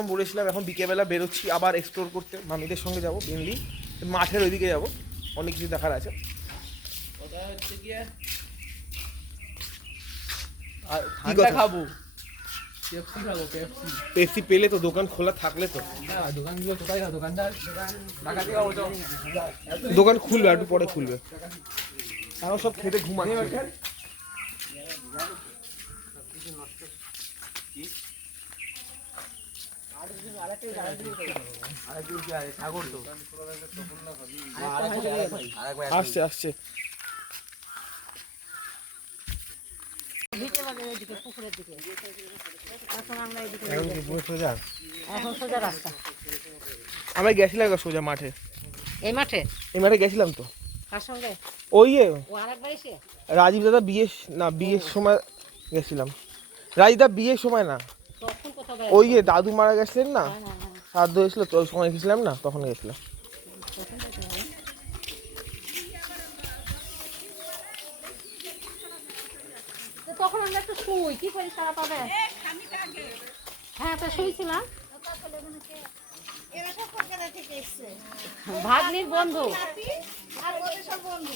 যেমন বলেছিলাম এখন বিকেলবেলা বেরোচ্ছি আবার এক্সপ্লোর করতে। মামিদের সঙ্গে যাব মেনলি মাঠের ওইদিকে যাব অনেক কিছু দেখার আছে। ওটা হচ্ছে গিয়ে আর ঠান্ডা খাব পেপসি খাব পেপসি পেপসি পেলে তো দোকান খোলা থাকলে তো। দোকানগুলো কোথায়? দোকানদার। দোকান খুলবে একটু পরে খুলবে। এখন সব খেতে ঘুমাচ্ছে ঠাকুর তো আসছে আসছে। আমরা গেছিলাম সোজা মাঠে। এই মাঠে? এই মাঠে গেছিলাম তো। ওই রাজীব দাদা বিয়ে না বিয়ের সময় গেছিলাম। রাজীব দা বিয়ের সময় না। ওই যে দাদু মারা গেছিলেন না? হ্যাঁ হ্যাঁ হ্যাঁ। শ্রাদ্ধ হয়েছিল তো ওই সময় গেছিলাম না? তখন গেছিলাম। তখন আমরা একটু শুই কি করি সারা পাবে? হ্যাঁ তো ভাগ্নির বন্ধু। আর সব বন্ধু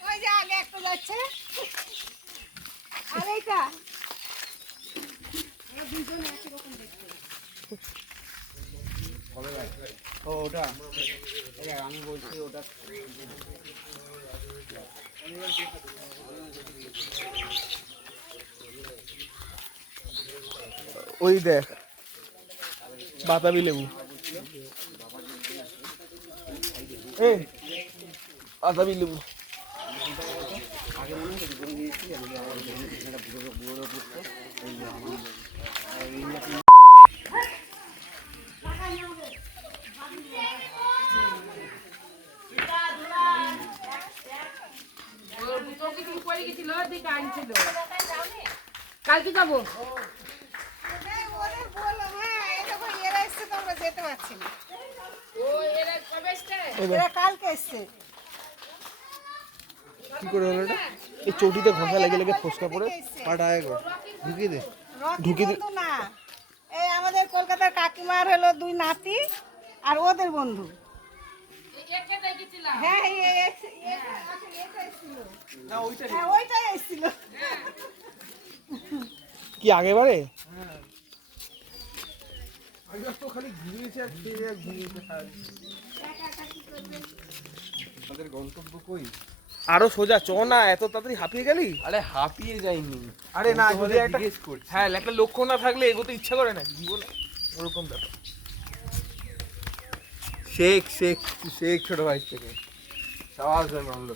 ওই যে আগে একটা যাচ্ছে আর এইটা ও ওটা আমি বলছি ওটা ওই দেখ বাতাবি লেবু। এ বাতাবি লেবু। কালকে যাব এই ওদের বললাম হ্যাঁ এই দেখো এরা এসছে তো আমরা যেতে পারছি না। এরা কালকে এসছে। কি করে হলো এটা? এই চটিতে ঘষা লেগে লেগে ফসকা পড়ে? পাটা আয় ঢুকিয়ে দে। রকি দে- না। এই আমাদের কলকাতার কাকিমার হলো দুই নাতি আর ওদের বন্ধু। হ্যাঁ। হ্যাঁ, ওইটাই এসেছিল। কি আগেবারে? ঘুরিয়েছে আর খেয়ে আর ঘুরিয়েছে আমাদের গন্তব্য কই? আরও সোজা চ না এত তাড়াতাড়ি হাঁপিয়ে গেলি? আরে হাঁপিয়ে যাইনি। আরে না যদি একটা। হ্যাঁ একটা লক্ষ্য না থাকলে এগোতে ইচ্ছা করে না। জীবনে ওরকম ব্যাপার। শেখ শেখ শেখ ছোট ভাই থেকে। মানলো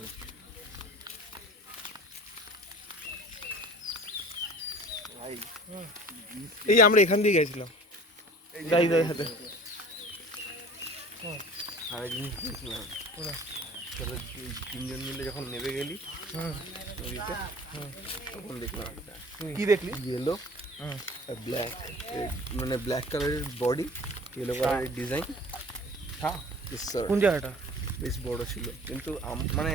ভাই এই আমরা এখান দিয়ে গেছিলাম। যাই যাই হাতে। আর এক জিনিস দেখলাম? তিনজন মিলে যখন নেবে গেলি নদীতে তখন দেখলাম কি দেখলি? ইয়েলো ব্ল্যাক মানে ব্ল্যাক কালারের বডি ইয়েলো কালারের ডিজাইন হ্যাঁ বেশ কোন জায়গাটা? বেশ বড় ছিল। কিন্তু মানে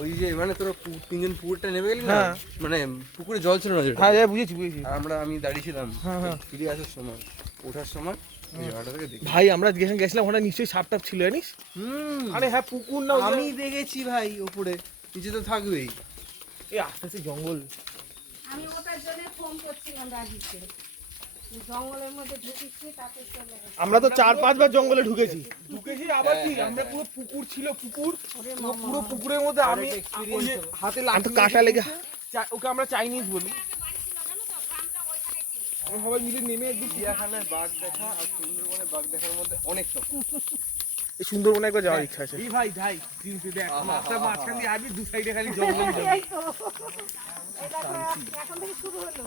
ওই যে মানে তোরা তিনজন পুকুরটা নেবে গেলি না? হ্যাঁ। মানে পুকুরে জল ছিল না হ্যাঁ বুঝেছি বুঝেছি। আমরা আমি দাঁড়িয়েছিলাম হ্যাঁ, হ্যাঁ। ফিরে আসার সময়। ওঠার সময় ভাই আমরা যেখানে গেছিলাম ওখানে নিশ্চয়ই সাপ টাপ ছিল জানিস? আরে হ্যাঁ পুকুর না আমি দেখেছি ভাই উপরে নিচে তো থাকবেই। এই আস্তে আস্তে জঙ্গল। আমি ওটার জন্য ফোন করছিলাম রাজীবকে। জঙ্গলের মধ্যে ঢুকেছি তাতে চলে আমরা তো চার পাঁচবার জঙ্গলে ঢুকেছি। ঢুকেছি আবার কি? আমরা পুরো পুকুর ছিল পুকুর। পুরো- পুকুরের মধ্যে আমি হাতে লাঠি কাটা লেগে ওকে আমরা চাইনিজ বলি। সবাই মিলে নেমে চিড়িয়াখানায় বাঘ দেখা আর সুন্দরবনে বাঘ দেখার মধ্যে অনেক এই সুন্দরবনে একবার যাওয়ার ইচ্ছা আছে। এই ভাই যাই কিন্তু দেখ মাঝখান দিয়ে আসবি দু সাইডে খালি জঙ্গল এখন থেকে শুরু হলো।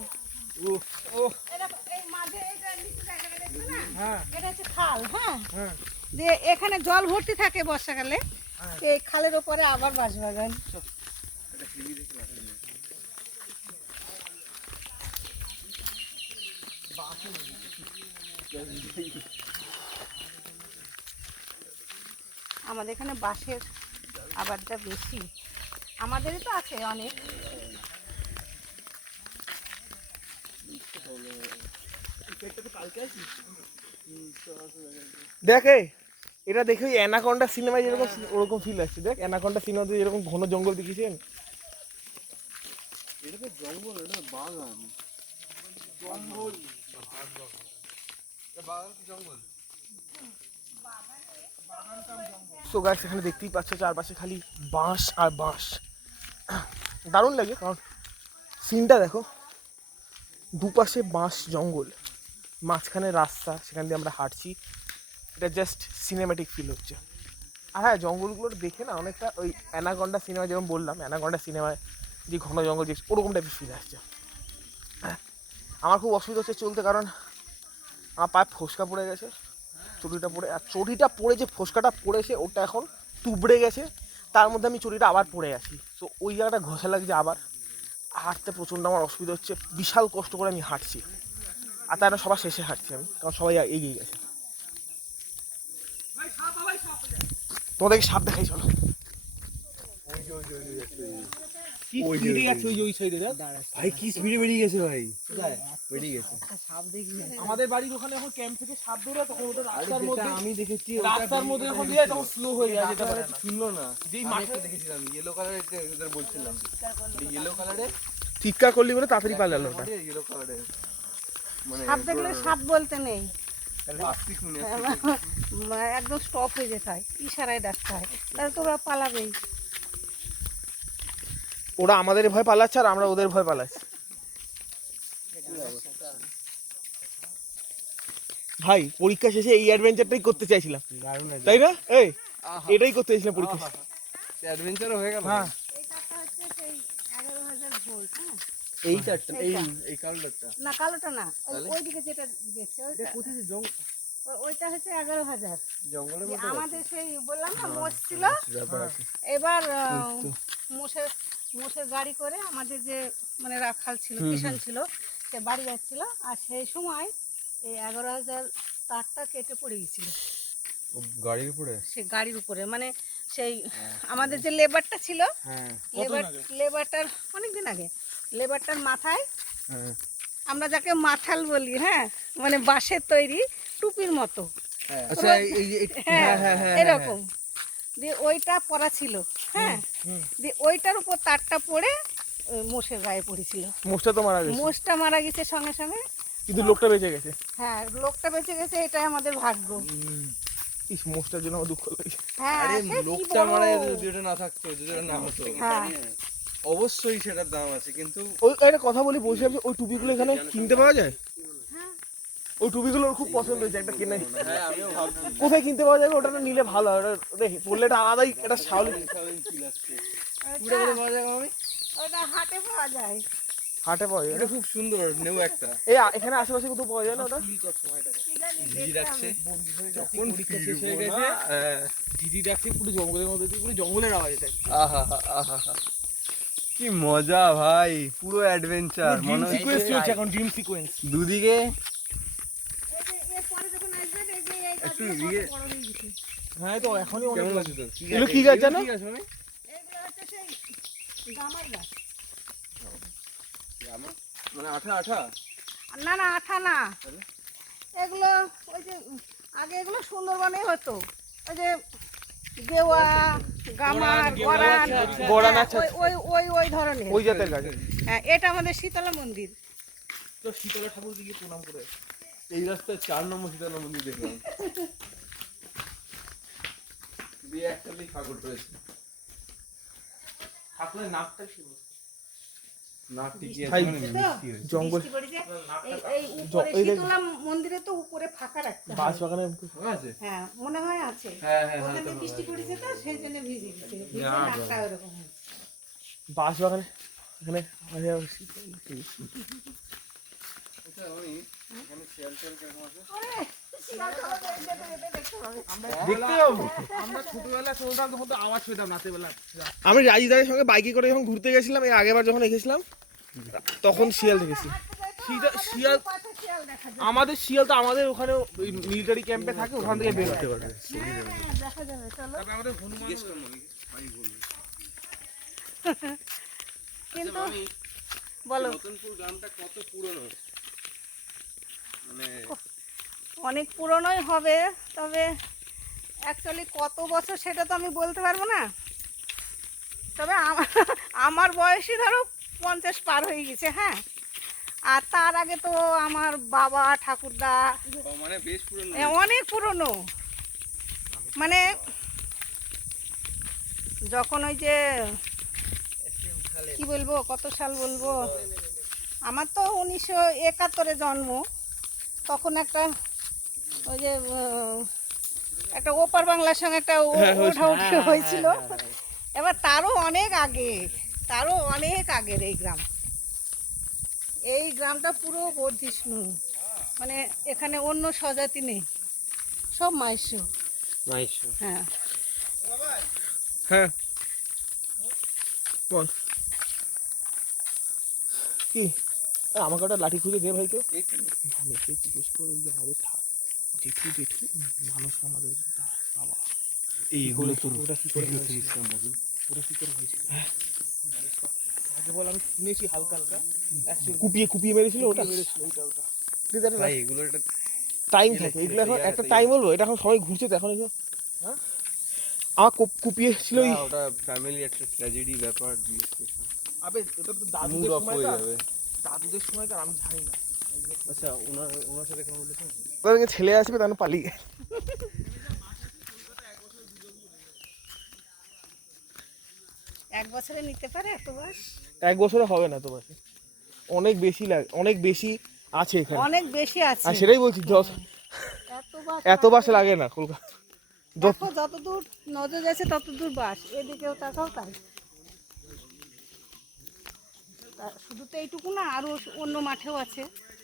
এই দেখো, এই মাঝে এইটা নিচে জায়গাটা দেখছ না? হ্যাঁ। এটা হচ্ছে খাল হ্যাঁ? হ্যাঁ। যে এখানে জল ভর্তি থাকে বর্ষাকালে এই খালের ওপরে আবার বাঁশবাগান। আমাদের এখানে বাঁশের আবারটা বেশি। আমাদেরই তো আছে অনেক। দেখে এটা দেখে ওই অ্যানাকন্ডা সিনেমায় যেরকম ওরকম ফিল আসছে। দেখ অ্যানাকন্ডা সিনেমাতে যেরকম ঘন জঙ্গল দেখিয়েছেন। সো গাছ এখানে দেখতেই পাচ্ছ চারপাশে খালি বাঁশ আর বাঁশ। দারুণ লাগে, কারণ সিনটা দেখো, দুপাশে বাঁশ জঙ্গল, মাঝখানে রাস্তা, সেখান দিয়ে আমরা হাঁটছি। এটা জাস্ট সিনেম্যাটিক ফিল হচ্ছে। আর হ্যাঁ জঙ্গলগুলো দেখে না অনেকটা ওই অ্যানাকন্ডা সিনেমা যেমন বললাম, অ্যানাকন্ডা সিনেমায় যে ঘন জঙ্গল যে ওরকম টাইপের ফিল আসছে। আমার খুব অসুবিধা হচ্ছে চলতে, কারণ আমার পায়ে ফোসকা পড়ে গেছে, চটিটা পড়ে, আর চটিটা পড়ে যে ফোসকাটা পড়েছে, ওটা এখন তুবড়ে গেছে, তার মধ্যে আমি চটিটা আবার পড়ে আছি। তো ওই জায়গাটা ঘষা লাগছে আবার। হাঁটতে প্রচণ্ড আমার অসুবিধা হচ্ছে, বিশাল কষ্ট করে আমি হাঁটছি। আর তারা সবার শেষে হাঁটছি আমি, কারণ সবাই এগিয়ে গেছে। তোমাদেরকে সাপ দেখাই, চলো। কি স্পিডে যাচ্ছে ওই ওই সাইডে ভাই কি স্পিডে বেরিয়ে গেছে ভাই? বেরিয়ে গেছে। আমাদের বাড়ির ওখানে এখন ক্যাম্প থেকে সাপ দৌড়ায় তখন ওটা রাস্তার মধ্যে আমি দেখেছি রাস্তার মধ্যে যখন দিয়ে তখন স্লো হয়ে যায় যেতে পারে শুনলো না। যেই মাঠে দেখেছিলাম ইয়েলো কালারের ওদের বলছিলাম। ইয়েলো কালারের চিৎকার করলি বলে তাড়াতাড়ি পালালো ওটা ইয়েলো কালারের মানে সাপ দেখলে সাপ বলতে নেই। একদম স্টপ হয়ে যেতে হয় ইশারায় ডাকতে হয়। তাহলে তো ওরা পালাবেই। ওরা আমাদের ভয় পালাচ্ছে আর আমরা ওদের ভয় পালাচ্ছি। ভাই পরীক্ষা শেষে এই অ্যাডভেঞ্চারটাই করতে চাইছিলাম। তাই না? এই এটাই করতে চাইছিলাম পরীক্ষা শেষে। অ্যাডভেঞ্চারও হয়ে গেল। হ্যাঁ। এই তারটা হচ্ছে সেই এগারো হাজার ভোল্ট হ্যাঁ? এই চারটা এই এই কালারটা না কালোটা না ওইদিকে যেটা দেখছে ওইটা। ও- ওইটা হচ্ছে এগারো হাজার। জঙ্গলের যে আমাদের সেই বললাম না মোষ ছিল। এবার আহ, মোষের মোষের গাড়ি করে আমাদের যে মানে রাখাল ছিল কিষান ছিল সে বাড়ি যাচ্ছিল আর সেই সময় এই এগারো হাজার তারটা কেটে পড়ে গেছিল। গাড়ির উপরে? সে গাড়ির উপরে মানে সেই আমাদের যে লেবারটা ছিল হ্যাঁ। লেবার লেবারটার অনেক দিন আগে লেবারটার মাথায় হ্যাঁ। আমরা যাকে মাথাল বলি হ্যাঁ মানে বাঁশের তৈরি টুপির মতো। আচ্ছা এই যে এই- হ্যাঁ হ্যাঁ হ্যাঁ। এরকম। দিয়ে ওইটা পরা ছিল হ্যাঁ? দিয়ে ওইটার উপর তারটা পড়ে মোষের গায়ে পড়েছিল। মোষটা তো মারা গেছে। মোষটা মারা গেছে সঙ্গে সঙ্গে। কিন্তু লোকটা বেঁচে গেছে। হ্যাঁ লোকটা বেঁচে গেছে এটাই আমাদের ভাগ্য। ইস মোষটার জন্য আমার দুঃখ লাগে। আরে লোকটা বড়। যদি ওটা না থাকতো যদি ওটা না হতো। অবশ্যই সেটার দাম আছে কিন্তু ওই একটা কথা বলি বসে ওই টুপিগুলো এখানে কিনতে পাওয়া যায়? ওই টুপিগুলো খুব পছন্দ হয়েছে একটা হ্যাঁ কোথায় কিনতে পাওয়া যাবে ওটা নিলে ভালো হয়। ওটা পড়লে এটা আলাদাই এটা হাটে পাওয়া যায়। হাটে পাওয়া যায় এটা খুব সুন্দর একটা। এই এখানে আশেপাশে কোথাও পাওয়া যায় না ওটা? যখন পরীক্ষা শেষ হয়ে গেছে। দিদি ডাকছে পুরো জঙ্গলের মধ্যে দিয়ে পুরো জঙ্গলের আওয়াজ এটা। আহা আহা কি মজা ভাই পুরো অ্যাডভেঞ্চার মনে হচ্ছে এখন ড্রিম সিকোয়েন্স দুদিকে এই যে এরপরে যখন আসবেন এই যে এই একটু গাছগুলো কত বড় হয়ে গেছে তো এখনই অনেক লাগছে তোর এগুলো কি গাছ জানো? কি গাছ এগুলো হচ্ছে সেই গামার গাছ। মানে আঠা আঠা? না না আঠা না। এগুলো ওই যে আগে এগুলো সুন্দরবনে হতো। ওই যে দেওয়া গামার গরান গরান, হ্যাঁ, আচ্ছা, ওই- ওই ওই ওই ধরনের। ওই জাতের গাছ। হ্যাঁ, এটা আমাদের শীতলা মন্দির। তো শীতলা ঠাকুর দিকে প্রণাম করে। এই রাস্তায় চার নম্বর সীতারাম মন্দির দেখলাম। দিয়ে ঠাকুর রয়েছে ঠাকুরের নাকটা কি মানে। জঙ্গল শীতলা মন্দিরে তো উপরে ফাঁকা রাখতে। বাঁশ বাগানে আছে? হ্যাঁ মনে হয় আছে। হ্যাঁ হ্যাঁ হ্যাঁ ওখানে বৃষ্টি পড়েছে তো সেই জন্য ভিজে গেছে। ভিজে না, নাকটা ওরকম হয়েছে। বাঁশ বাগানে এখানে আমি রাজীদারের সঙ্গে বাইকে করে যখন ঘুরতে গেছিলাম এই আগেবার যখন এসেছিলাম তখন শিয়াল দেখেছি। শিয়াল-। আমাদের শিয়াল তো আমাদের ওখানে মিলিটারি ক্যাম্পে থাকে ওখান থেকে বের হতে পারে দেখা যাবে চলো কিন্তু বলো। রতনপুর গ্রামটা কত পুরনো অনেক পুরনোই হবে তবে অ্যাকচুয়ালি কত বছর সেটা তো আমি বলতে পারব না। তবে আমার বয়সই ধরো পঞ্চাশ পার হয়ে গেছে হ্যাঁ। আর তার আগে তো আমার বাবা ঠাকুরদা মানে অনেক পুরনো। মানে যখন ওই যে কি বলব কত সাল বলব? আমার তো উনিশশো একাত্তরে জন্ম। তখন একটা ওই যে একটা ওপার বাংলার সঙ্গে একটা ও- ওঠা উঠে হয়েছিল। এবার তারও অনেক আগে তারও অনেক আগের এই গ্রাম। এই গ্রামটা পুরো বর্ধিষ্ণু। মানে এখানে অন্য স্বজাতি নেই। সব মাইশ হ্যাঁ। হ্যাঁ। বল। কি? আমাকে ওটা লাঠি খুঁজে দে ভাই তো। আমি জিজ্ঞেস করো ওই যে আমাদের ঠা জেঠু জেঠু মানুষ আমাদের বাবা। এইগুলো তোর ওটা কি করে হয়েছিল? ওটা কি করে হয়েছিল? আগে বল আমি শুনেছি হালকা হালকা। কুপিয়ে কুপিয়ে মেরেছিল ওটা। মেরেছিল ওইটা ওটা। ভাই এগুলো একটা টাইম থাকে। এগুলো এখন একটা টাইম বলব। এটা এখন সবাই ঘুরছে তো এখন এগুলো হ্যাঁ? আমার কুপ- কুপিয়ে ছিল ওটা ফ্যামিলি একটা ট্র্যাজেডি ব্যাপার। আবে ওটা তো দাদুদের হয়ে যাবে। দাদুদের সময়কার আমি জানি না। আচ্ছা ওনার ওনার সাথে কথা বলেছেন? ওদেরকে ছেলে আসবে তখন পালিয়ে এক বছরে নিতে পারে এত বাস এক বছরে হবে না তো বাসে অনেক বেশি লাগে অনেক বেশি আছে এখানে। অনেক বেশি আছে। আর সেটাই বলছি যত এত বাস এত বাস লাগে না কলকাতা যত যত দূর নজর যাচ্ছে তত দূর বাস। এদিকেও তাকাও তাই। শুধু তো এইটুকু না আরও অন্য মাঠেও আছে।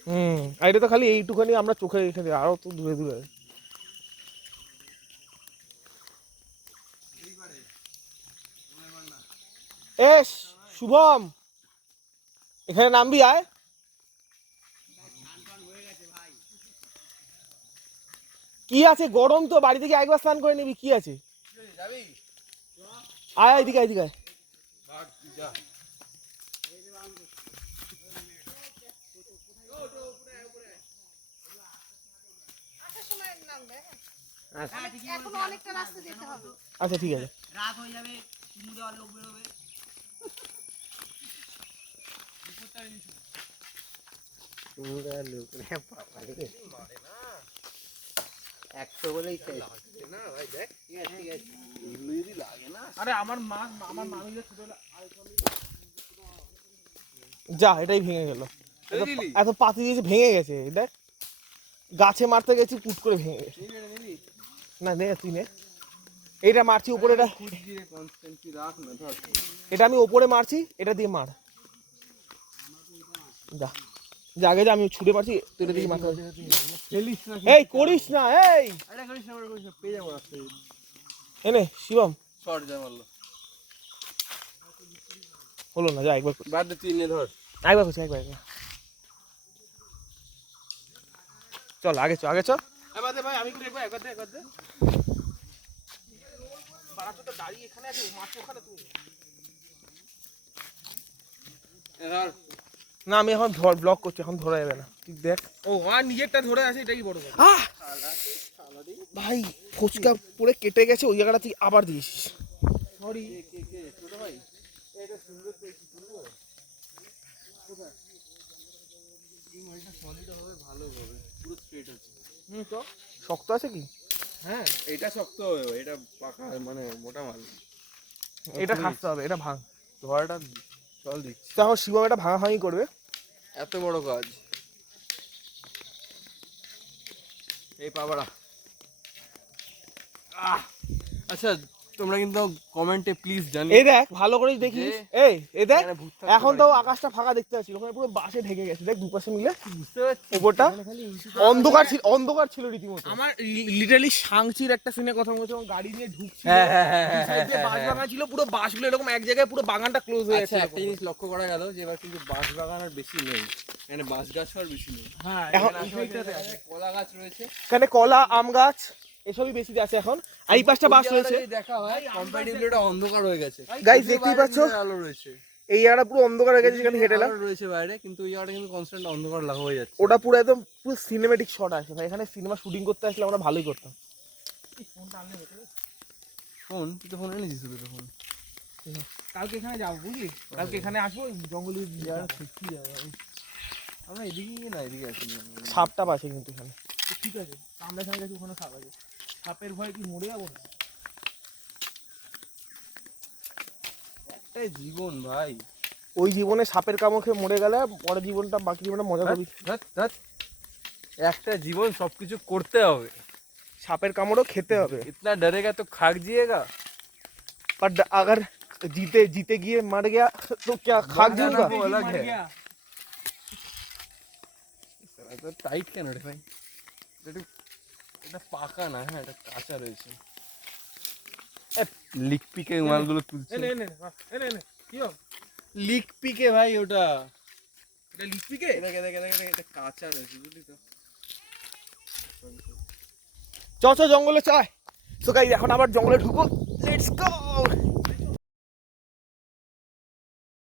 হুম আর এটা তো খালি এইটুখানি আমরা চোখে দিই আরও তো দূরে দূরে। এস শুভম এখানে নামবি আয়। কি আছে? গরম তো বাড়ি থেকে একবার স্নান করে নিবি কি আছে? আয় আয়, এদিকে আয়, হবে। আচ্ছা ঠিক আছে। একশো বলেই আরে আমার মা আমার মামি যা এটাই ভেঙে গেল। এত পাতি দিয়েছে ভেঙে গেছে দেখ। গাছে মারতে গেছি পুট করে ভেঙে গেছে। না নে তুই নে। এইটা মারছি উপরে এটা এটা আমি ওপরে মারছি এটা দিয়ে মার। যা। যা আগে যা আমি ছুটে মারছি তুই এটা দিয়ে মারতে এই করিস না এই! আরে করিস না পেয়ে যাব রাস্তায় এনে শিবম। শর্ট যা মারলো হলো না যা একবার বাদ দে তুই নে ধর। একবার করছি একবার একবার। চল আগে চ আগে চ। একবার দে ভাই আমি একটু একবার একবার দে একবার দে। বারাতো তো দাঁড়িয়ে এখানে আছে মাছ ওখানে তুই না আমি এখন ধর ব্লক করছি এখন ধরা যাবে না। তুই দেখ। ও আর নিজেরটা ধরে আছে এটাই বড় ভাই ফুচকা পুরো কেটে গেছে ওই জায়গাটা তুই আবার দিয়েছিস। সরি পুরো স্ট্রেট আছে। হুম তো? শক্ত আছে কি? হ্যাঁ এটা শক্ত এটা পাকা মানে মোটা মাল। এটা খাসতে হবে এটা ভাঙ। ঘরটা চল দিচ্ছি। তাহলে শিবম এটা ভাঙা ভাঙি করবে। এত বড় কাজ। এই পাবাড়া। আহ! আচ্ছা তোমরা কিন্তু কমেন্টে প্লিজ জানি এই দেখ ভালো করে দেখিস। এই এই দেখ এখানে তো আকাশটা ফাঁকা দেখতে পাচ্ছি ওখানে পুরো বাসে ঢেকে গেছে। দেখ দুপাশে মিলে উপরটা অন্ধকার ছিল অন্ধকার ছিল রীতিমতো। আমার লিটারালি সাংচির একটা সিনে কথা বলছে এবং গাড়ি নিয়ে ঢুকছি হ্যাঁ, হ্যাঁ, হ্যাঁ, হ্যাঁ, হ্যাঁ। বাগান ছিল পুরো বাসগুলো এরকম এক জায়গায় পুরো বাগানটা ক্লোজ হয়ে আচ্ছা গেছে একটা জিনিস লক্ষ্য করা গেল যে এবার কিন্তু বাঁশ বাগান আর বেশি নেই। এখানে বাঁশ গাছ আর বেশি নেই। হ্যাঁ এখন কলা গাছ রয়েছে। এখানে কলা আম গাছ এসবই বেশি আছে এখন। আর এই পাশটা বাস রয়েছে। দেখা হয় কম্পারেটিভলি অন্ধকার হয়ে গেছে। গাইস দেখতেই পাচ্ছ? আলো রয়েছে। এই জায়গাটা পুরো অন্ধকার হয়ে গেছে যেখানে হেঁটে রয়েছে বাইরে কিন্তু ওই জায়গাটা কিন্তু কনস্ট্যান্ট অন্ধকার লাগা হয়ে যাচ্ছে। ওটা পুরো একদম পুরো সিনেমেটিক শট আছে ভাই। এখানে সিনেমা শুটিং করতে আসলে আমরা ভালোই করতাম। ফোন? তুই তো ফোন এনেছিস শুধু ফোন। কালকে এখানে যাব বুঝলি? কালকে এখানে আসব জঙ্গলি আমরা এদিকে না এদিকে আসি সাপটা আছে কিন্তু এখানে। ঠিক আছে আমরা এখানে গেছি ওখানে সাপ আছে। সাপের ভয়ে কি মরে যাবো না একটাই জীবন ভাই ওই জীবনে সাপের কামড় খেয়ে মরে গেলে পরের জীবনটা বাকি জীবনটা মজা করবি ধ্যাৎ, ধ্যাৎ। একটা জীবন সবকিছু করতে হবে সাপের কামড়ও খেতে হবে इतना डरेगा तो खाक जिएगा पर ड- अगर जीते जीते गए मर गया तो क्या खाक जाना जाऊंगा वो अलग मर है गया। এত টাইট কেন রে ভাই এটা এটা পাকা না হ্যাঁ এটা কাঁচা রয়েছে। লিক পিকে মালগুলো তুলছে। এনে এনে বাহ, এনে এনে কি? লিক পিকে ভাই ওটা। এটা দেখে দেখে দেখে এটা কাঁচা রয়েছে বুঝলি তো। চ চ জঙ্গলে চায়। তো গাই এখন আবার জঙ্গলে ঢুকো লেটস গো